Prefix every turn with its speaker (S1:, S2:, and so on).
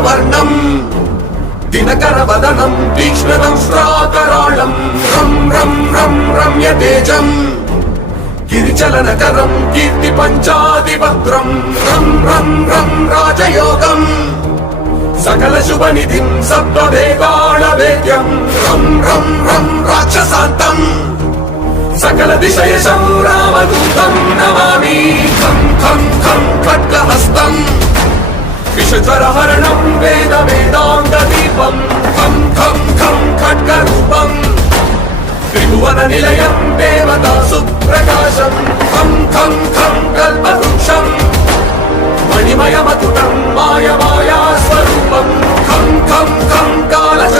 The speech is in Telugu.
S1: వర్ణం దినకర వదనం తీక్ష్ణం శ్రాకరాళం రం రం రం రమ్య తేజం. గిరిచలనకరం కీర్తి పంచాదిభద్రం. రం రం రం రాజయోగం. సకల శుభ నిధిం సప్తవేగాళ వేద్యం రం రం రం రాక్షసాంతం సకల దిశయశం రామదూతం నమామి. విషజ్వరహరణం వేద వేదాంగ దీపం. ఖం ఖం ఖం ఖడ్గరూపం. త్రిభువన నిలయం దేవత సుప్రకాశం. ఖం ఖం ఖం కల్పవృక్షం. మణిమయమతుటం మాయ మాయా స్వరూపం. ఖం ఖం